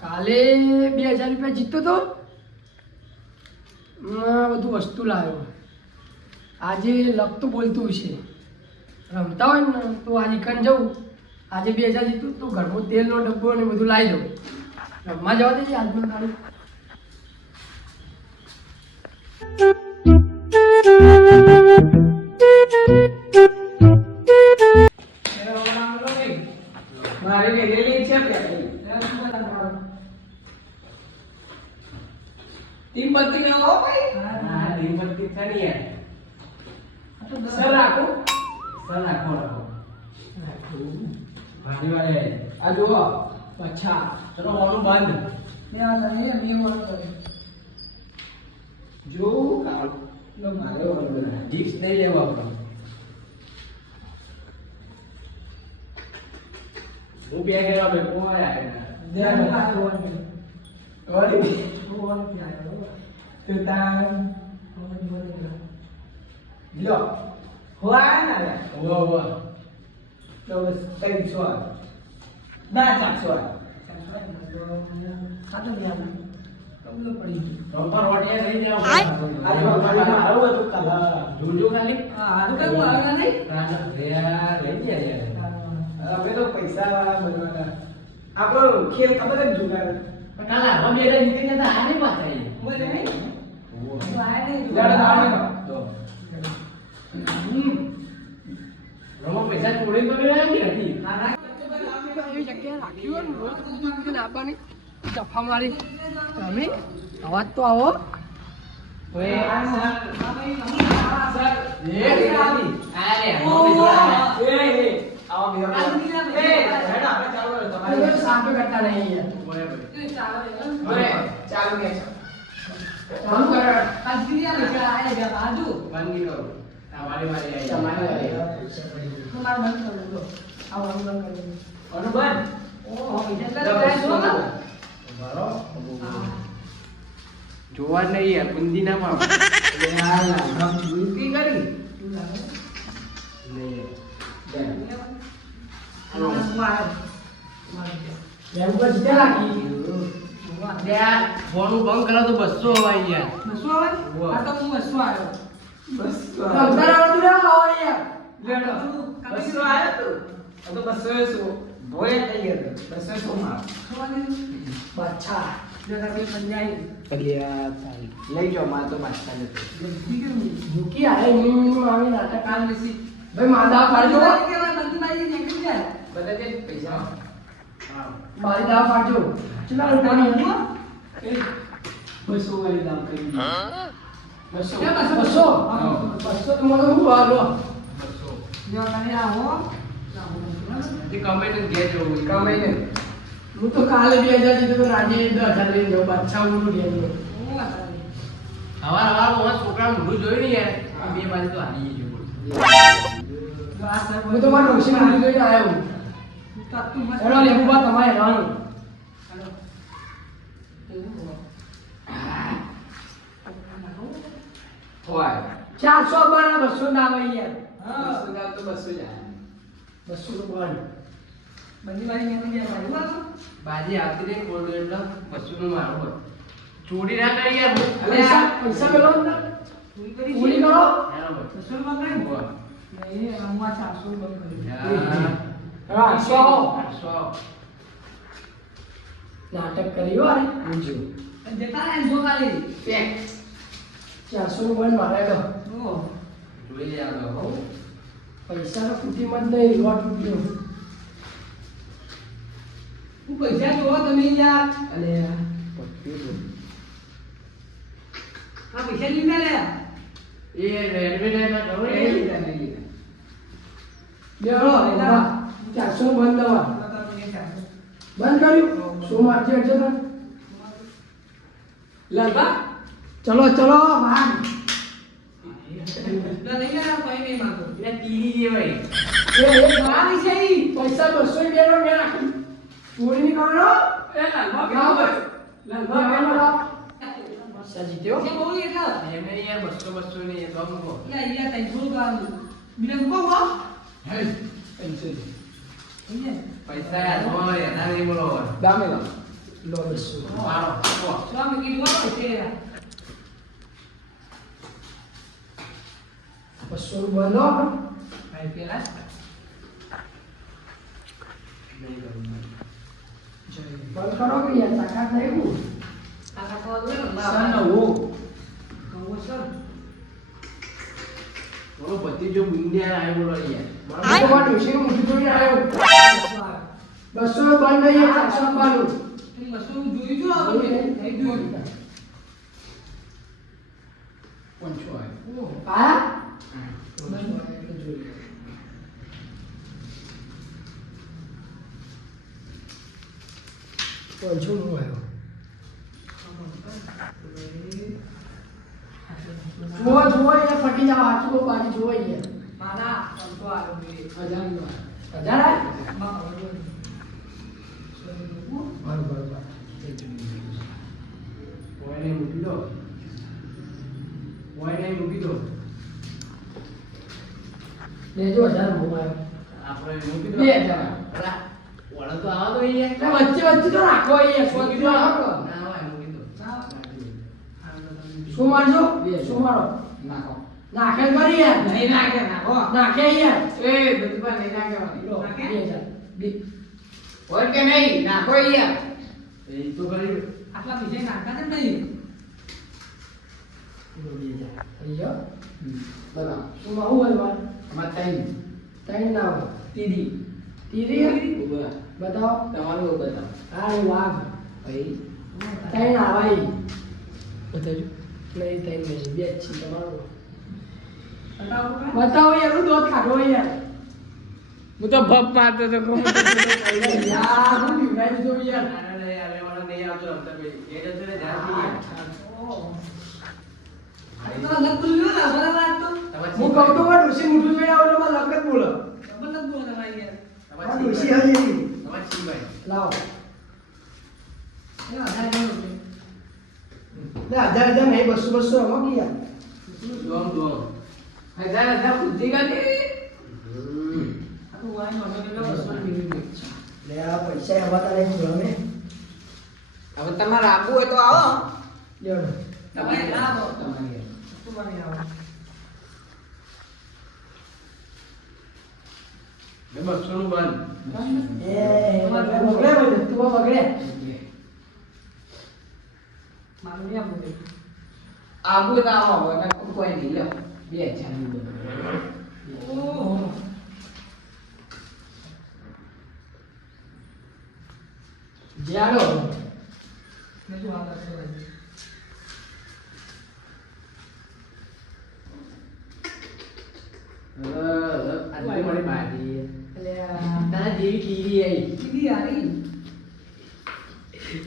કાલે 2000 રૂપિયા જીતતો તો બધું વસ્તુ લાવ્યો. આજે લક તો બોલતું છે. રમતા હોય ને તો આજે કન જવું. આજે 2000 જીતું તો ઘરમાં તેલનો ડબ્બો ને બધું લાવી દઉં. રમવા જવા દેજે આજનો તારું. મારે વેલેલી છે ટીમ બત્તી ના હો ભાઈ. હા ટીમ બત્તી થની યાર. સર રાખો રાખો ભાજી વાળે આ જુઓ અચ્છા ચલો હોનું બંધ મે આ નહીં મે વાળો કરે જો કાળ લો મારે વાળો જીપ્સ નહીં લેવા આપણો હું બે ગયા બે કોણ આયા ધ્યાન રાખો ઓડી કોણ આયા તો તા લો હોવા ના રે હો તો બસ કઈ છો ના ચાખશો ખાતો યાર કમલો પડી ગયો પર વાટિયા લઈ જાવ આજે વાટિયા આવો તો કલા જોજો ખાલી આ તો મારા નહીં રાજા ભૈયા લઈ જાય યાર હવે તો પૈસા વાળા બનવાના આપણો ખેલ ખબર જ જુગાર કાલા હવે બેડા જીતીને તો આની વાત આવી બોલે નહીં તો આ નહીં જુગાર તો રમો પૈસા છોડીને તો મેળા નથી એવી જગ્યાએ રાખ્યું હોય ને રોજ કૂદીને આપવાની જફા મારી તમે અવાજ તો આવો જોવા નહીં યાર બુંદી ના પાવ બુંદી કરી ફોન બંધ કરો તો 200 અવાય યાર 200 અવાય આ તો હું 200 આવ્યો 200 આવ્યો યાર 200 આવ્યો તું તો 200 શું ભોય થઈ ગયો 200 શું માં બાદશાહ જરા કે પંજાઈ કલિયા તારી લઈ જાઓ માં તો બાદશાહ નથી દુખી આય ની મામી નાટક કાલ બેસી ભાઈ માદા પાડજો કે બંધી મારી નીકળી જાય બધા જે પૈસા હા મારી દા પાડજો ચલા ઉઠાની હું 200 વાળી દામ કરી 200 તો મને હું વાલો 200 જો તને આવો તે કમેન્ટ કે જો કમેન્ટ હું તો કાલે 2000 જીતો તો રાજે 10000 લઈને જાવ બાદશાહ ઉડું ગયા જો હવાર હું છોકરા મોઢું જોઈ ને યાર બે બાજુ તો હારી ગયો હું તો મારું ઓછી મોઢું જોઈને આવ્યો એનો લેબુબા તમારે રહેવાનું હોય 400 બના 200 ના આવે યાર હા 200 ના તો 200 જાય 200 નું બન બંદી મારી મેં ગયા મારું બાજી આવતી રે કોલ એટલે 200 નું મારું ચોરી ના કરી યાર પૈસા મેલો ને ચોરી કરો 200 માં કઈ હો નહીં હું આ 400 બંધ કરી 800 નાટક કર્યો અરે પૂછો જતા ને જો ખાલી પેક 400 નું બંધ મારે તો જોઈ લે આલો હો પૈસા નો ફૂટી મત નહીં લોટ ફૂટ્યો હું પૈસા જોવો તમે યાર અલે હા પૈસા લીધા લે એ રેલવે લાઈન માં ગયો એ લીધા નહીં બેહો એના 400 બંધ દવા બંધ કર્યું શું મારજે છે ને લાલબા ચલો ચલો ભાગ ના નહીં યાર કોઈ નહીં માંગો એટલે ટીવી જેવાય એ મારી છે ઈ પૈસા 200 દેનો મે નાખી ચોરી ની કરો એ લાલબા ગાવ લાલબા ગાવ સજીત્યો જે બોલી એટલે એમે યાર 200 ની એ તો મૂકો લે યાર તઈ થોડું ગાવ બિને મૂકો હો હે પૈસા પૈસા યાર નો યાર ના નહીં બોલો દામે દો લો 200 મારો સ્વામી કીધું હોય છે 200 નું બંધ હો ભાઈ પેલા બંધ કરો કે યાર તાકાત નહીં હું આખા ખાવા દો ને સર નવો કહો સર બોલો પતિ જો ઇન્ડિયા આવ્યો બોલો યાર મારું તો મારું ડોશીનું મોઢું જોઈને આવ્યો 200 બંધ નહીં 492 તું મસૂર જોઈ જો આ બધે નહીં જોયું પંચો આવ્યો આ પંચો નું આવ્યો જુઓ જુઓ એ ફટી જાવ આચું બાજુ જુઓ યાર મારા તો આ બે 1000 નું 1000 આ માં ખબર બરોબર ઓયને મૂકી દો ઓયને મૂકી દો લેજો 1000 નું આવ્યો આપણે મૂકી દો 2000 અલા ઓળો તો આવો તો યાર એટલે વચ્ચે વચ્ચે તો રાખો યાર શોધ જો આપો ના હોય મૂકી દો શું મારજો શું મારો નાખો નાખે કરી યાર નહીં નાખે નાખો નાખે યાર એ બધું પણ નહીં નાખે લો 2000 ઓર કે નહીં નાખો યાર એ તો કરી આટલા બીજે નાખતા ને નહીં થઈ ગયો બનાવ શું માં હું હોય અમાર ટાઈમ તઈ ના હોય તીડી તીરી ઉભા બતાવો તમારું બતાવ હા એ વાઘ ભાઈ તઈ ના આવાય બતાવજો નહીં તઈ નહીં બે જ છે તમારું બતાવો કા બતાવો યાર હું દોત કાઢો યાર હું તો ભપ મારતો તો કોમ યાર હું બીવડાઈ દીધો યાર અરે વાળા નહીં આવતો રમતા ભાઈ એ જતો ને ધ્યાન તો લગ બોલ્યો ને બરાબર તો હું કહું તો મારું ડોશી મોઢું જોઈને આવો એટલે મારે લગ જ બોલો ખબર લગ બોલો તમારી યાર મારું ડોશી હજી તમાર છી ભાઈ લાવો એ આધાર જો લે 1000 નહીં 200 રમો કે યાર દોમ હજાર બુદ્ધિ કાઢી આ તો વાય મને કે બસો મિનિટ લે આ પૈસા હવા તારે જોમે હવે તમારે આપવું હોય તો આવો લેડો તમારે ના આવો તમારી તું મને આવો બે 200 નું બંધ એ બગડે ભાઈ તું બગડે મારું નહીં આપું આબુ તો આવો હવે કોઈ નહીં લો 2000 નું બંધ ઓહ જાડો મેં શું આગળ છે આજે મારી બાજી એટલે તારા જેવી કીરી આવી કીધી યારી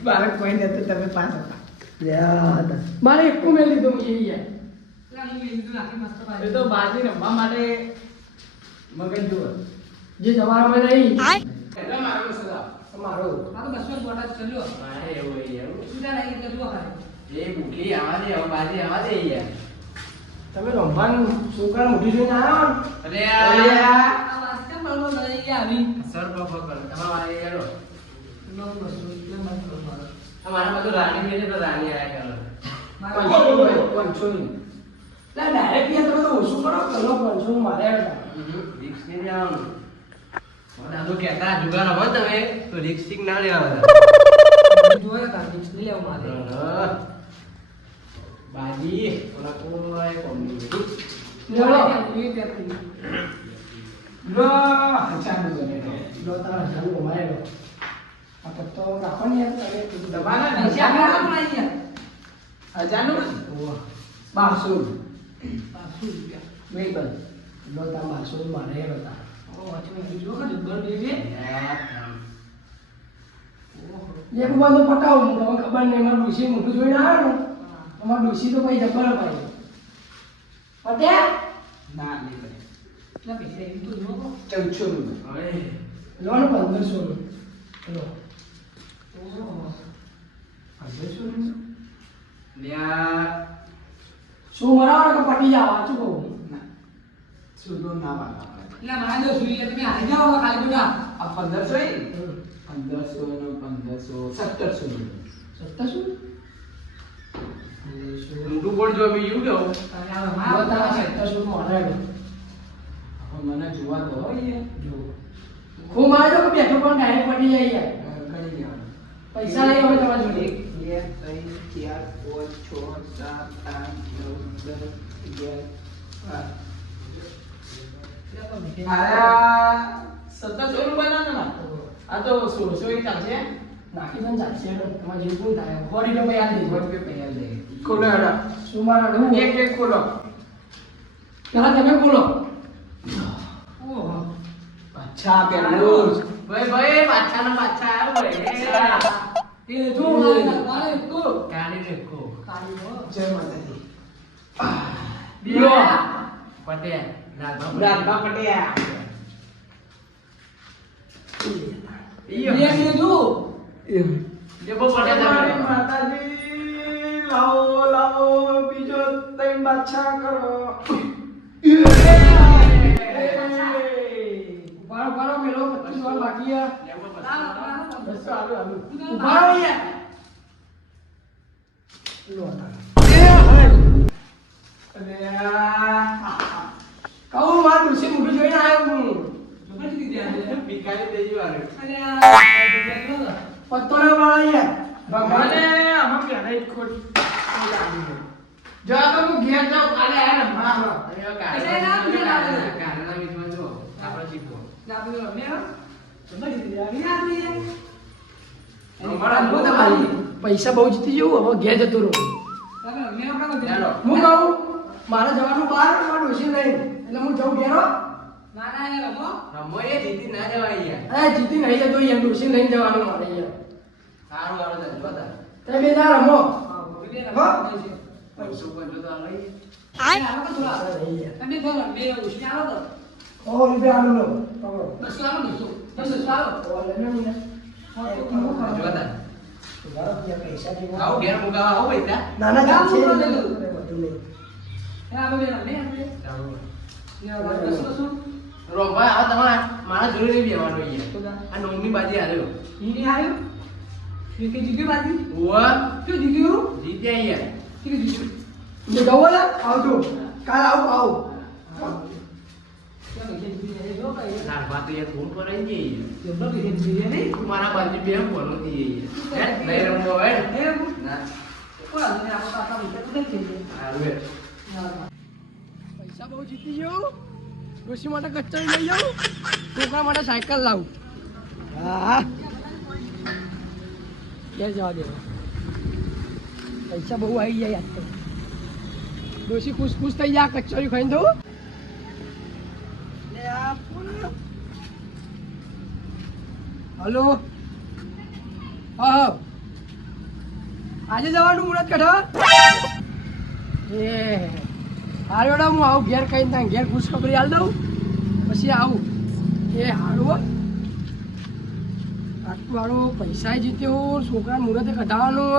બાળક કોઈ નતું તમે પાસ હતા લે મારે એક મેલ લીધો હું એ યાર એટલે હું લીધું નાખી મસ્ત એ પાડી તો બાજી રમવા માટે મગજ જુઓ જે તમારામાં નહીં એટલે મારો સદા તમારો આ તો બસો બોટા ચાલ્યો મારે એવું એવું સુધા નહીં એટલે જુઓ ખાલી એ ભૂખી આવા દે હવે બાજી આવા દે યાર તમે રમવાનું છોકરા મોઢું જોઈને આવ્યો અરે આ વાત કેમ બળવો લઈ આવી સર બાબા કરો તમારે યારો નો બસો એટલે મત કરો મારો અમારા બધું રાણી છે તો રાણી આયા કરો મારો પંચો ના ડાયરેક્ટ યાર તમે તો ઓછું કરો કલો પંચો મારે હતા રિક્સ નહીં લેવાનું દાદો કહેતા જુગાર રમો તમે તો રિક્સ ના લેવા જોયો તા મિક્સ નહીં લેવું મારે બધા બાજી ઓલા કોઈ કોમની લેવો એ પેપરી લો ચાલુ કરે લો તારા ચાલુ મારે લો આ પત્તો રાખો ને યાર તમે દબાના પૈસા આપવા પણ આવી ગયા હજારનું ઓવા 1200 500 રૂપિયા મેબલ લો તા માસો મારે લો તા ઓ વાંચો જો કે જબ્બર દેજે જે બધું તો પટાવું હું તમને ખબર નહીં મારું ડોશી મોઢું જોઈને આવ્યો ને તમારું ડોશી તો ભાઈ જબ્બર ભાઈ પટ્યા ના નહીં કરે એટલા પૈસા એમ તો જો 1400 નું હવે લો ને 1500 નું લો ઓહો 1500 નું લ્યા શું મરાવો કે પટી જાવ આચું કહું ના સુધો ના પાડવા એટલે મારા દો સુઈ તમે આવી જાઓ ખાલી બધા આ 1500 એ 1500 ને 1500 1700 સસ્તા શું ઊંધું પણ જો મેં યુ ગયો સસ્તા શું મળે મને જોવા દો યાર જો ખૂબ મારે તો બેઠો પણ ડાયરેક્ટ પડી જાય યાર કરી દેવાનું પૈસા નહીં હવે તમારા જોડે 1 2 3 4 5 6 7 8 9 10 11 આ 1700 નું બનાવજો ને આ તો 1600 એક ચાલશે નાખી દો ને ચાલશે હેડો. તમારે જે કોઈ થાય 100 રૂપિયા યાદ દેજો રૂપિયા પૈયા લઈ ખોલો હેડા શું મારા ડું એક ખોલો પેલા તમે બોલો ઓહો પાછા પેલું ભાઈ પાછા આવ્યો ભાઈ એ જો મારે કો કાલી ને કો કાઢી દો જય માતાજી બીજો પટેલ રાજભા પટેલ બે બીજું દેવો પટેલ માતાજી લાવો બીજો તઈ બાદશાહ કરો ઉભારો મેલો 25 વાર બાકી છે બસ આલુ ઉભારો યાર લો કહું માર ડુસી મોઢું જોઈને આવ્યો હું ભિખારી દેજી વાળો પત્તો ના વાળા યાર ભગવાને આમાં પહેલા એક ખોટ લાગી ગયો જો આ તો હું ઘેર જાઉં કાલે આ રમવા આવો કારેલા મીઠમાં જો આપણો ચીપો પૈસા બહુ જીતી જવું હવે ઘેર જતો રહો હું કહું મારે જવાનું બહાર મારે ડોસી નહીં એટલે હું જઉં ઘેર હો. રમો એ જીતી ના જવાય યાર એ જીતી નહીં જતો યાર ડોસી નહીં જવાનું મારે યાર સારું વાળો તો જોતા તમે બે જણા રમો પૈસો પણ જોતા લઈ ઓ રૂપિયા આલુ લો પકડો. જોતા ઉધારો બીજા પૈસા જેવો. આવો ઘેર મુકાવા આવો પૈસા નાના ચાલશે ના, બધું નહીં. રોભાઈ આ તમારે મારા જોડે નહીં બેવાનું યાર આ નોમની બાજી હાલ્યો ઓવા જીત્યા યાર જે ગવો ને આવજો કાલ આવું લાલ ભાત યાર ફોન પર આવી જઈએ તું મારા બાજુ બે બોલો દઈએ યાર નહીં રમવો હોય ના હારું પૈસા બહુ જીતી ગયો ડોશી માટે કચ્ચા લઈ જાઉં છોકરા માટે સાયકલ લાવું હા ઘેર જવા દે પૈસા બહુ આવી જાય યાદ તો ડોશી ખુશ ખુશ થઈ જાય કચોરી ખાઈને દઉં લે આ ફોન. હલો હા આજે જવાનું મુરત કઢા એ હારું હેડો હું આવું ઘેર કહીને ત્યાં ઘેર ખુશખબરી આલ દઉં પછી આવું એ હારું હો આટલું હારું પૈસા જીત્યો છોકરા મુહૂર્તે કઢાવવાનું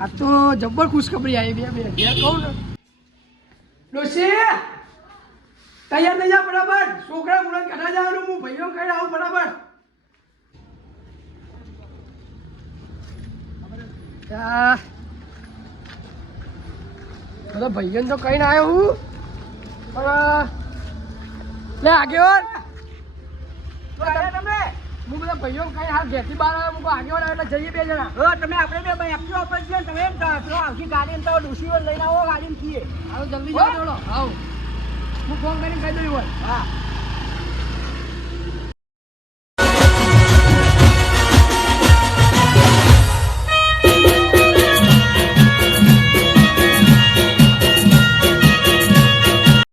આ તો જબ્બર ખુશખબરી આવી બે ઘેર કહું ને ડોશી તૈયાર થઈ જા બરાબર છોકરા મુહૂર્ત કઢા જવાનું હું ભાઈઓ કહીને આવું બરાબર બધા ભાઈઓ તો કહીને આવ્યો હું પણ લે આગેવાન તમે હું બધા ભાઈઓ કઈ હાલ ઘેરથી બહાર આવ્યો હું આગેવાન આવ્યો એટલે જઈએ બે જણા તમે આપણે બે એક્ટિવ ઓપરેટ છે તમે એમ આવતી ગાડી તો ડુસીઓ લઈને આવો ગાડી છીએ આવો જલ્દી જાઓ દોડો આવો હું ફોન કરીને કહી દઉં હોય હા